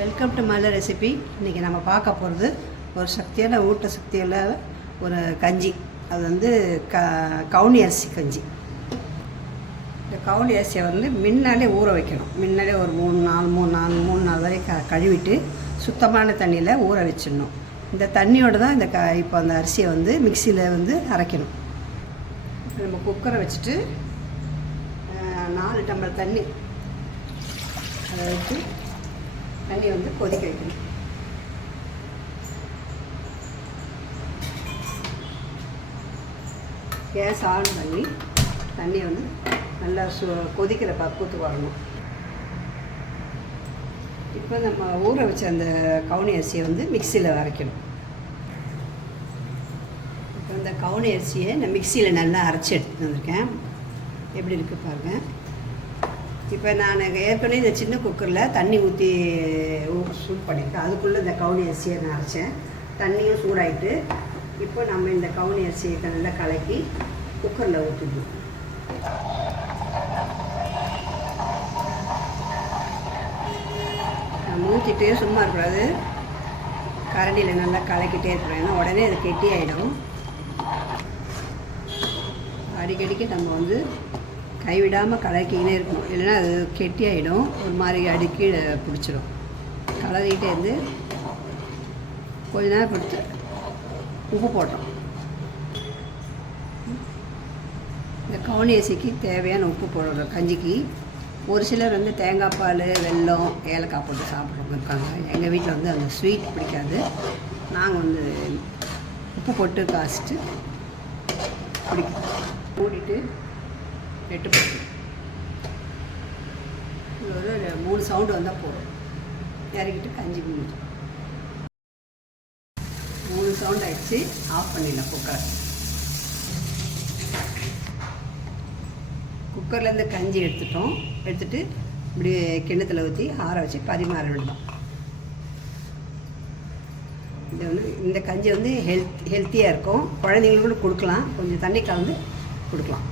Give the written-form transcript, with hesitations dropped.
Welcome to மலை recipe. இன்றைக்கி நம்ம பார்க்க போகிறது ஒரு சக்தியான ஊட்ட சக்தியில் ஒரு கஞ்சி. அது வந்து கவுனி அரிசி கஞ்சி. இந்த கவுனி அரிசியை வந்து முன்னாலே ஊற வைக்கணும். முன்னாலே ஒரு 3 நாள் வரை கழுவிட்டு சுத்தமான தண்ணியில் ஊற வச்சிடணும். இந்த தண்ணியோடு தான் இப்போ அந்த அரிசியை வந்து மிக்சியில் வந்து அரைக்கணும். நம்ம குக்கரை வச்சுட்டு 4 டம்ளர் தண்ணி அதை வச்சு தண்ணி வந்து கொதிக்க வைக்கணும். கேஸ் ஆன் பண்ணி தண்ணியை வந்து நல்லா கொதிக்கிற பக்குவத்துக்கு வரணும். இப்போ நம்ம ஊற வச்ச அந்த கவுனி அரிசியை வந்து மிக்சியில் அரைக்கணும். இப்போ இந்த கவுனி அரிசியை நான் மிக்சியில் நல்லா அரைச்சி எடுத்துகிட்டு வந்திருக்கேன். எப்படி இருக்குது பாருங்கள். இப்போ நான் ஏற்கனவே இந்த சின்ன குக்கரில் தண்ணி ஊற்றி சூடு பண்ணியிருக்கேன். அதுக்குள்ளே இந்த கவுனி அரிசியை நான் அரைச்சேன். தண்ணியும் சூடாயிட்டு இப்போ நம்ம இந்த கவுனி அரிசியை நல்லா கலக்கி குக்கரில் ஊற்றிடணும். நம்ம ஊற்றிட்டு சும்மா இருக்கக்கூடாது, கரண்டியில் நல்லா கலக்கிட்டே இருக்கிறோம். ஏன்னா உடனே அது கெட்டி ஆகிடும். அடிக்கடிக்கு நம்ம வந்து கைவிடாமல் கலக்கிக்கினே இருக்கணும். இல்லைன்னா அது கெட்டி ஆகிடும், ஒரு மாதிரி அடுக்கி பிடிச்சிடும். கலரிக்கிட்டே இருந்து கொஞ்ச நேரம் கொடுத்து உப்பு போட்டோம். இந்த கவுனி அரிசிக்கு தேவையான உப்பு போடுறோம் கஞ்சிக்கு. ஒரு சிலர் வந்து தேங்காய் பால், வெல்லம், ஏலக்காய் போட்டு சாப்பிட்றவங்க இருக்காங்க. எங்கள் வீட்டில் வந்து அந்த ஸ்வீட் பிடிக்காது. நாங்கள் வந்து உப்பு போட்டு காய்ச்சிட்டு பிடிக்கும். மூடிட்டு எட்டு போட்டு ஒரு 3 சவுண்டு வந்தால் போதும். இறக்கிட்டு கஞ்சி குடிச்சு 3 சவுண்ட் ஆகிடுச்சு. ஆஃப் பண்ணிடலாம் குக்கரை. குக்கர்லேருந்து கஞ்சி எடுத்துட்டு இப்படி கிண்ணத்தில் ஊற்றி ஆற வச்சு பரிமாற வேண்டாம். இது வந்து இந்த கஞ்சி வந்து ஹெல்த்தியாக இருக்கும். குழந்தைங்களுக்கு கூட கொடுக்கலாம். கொஞ்சம் தண்ணி கலந்து கொடுக்கலாம்.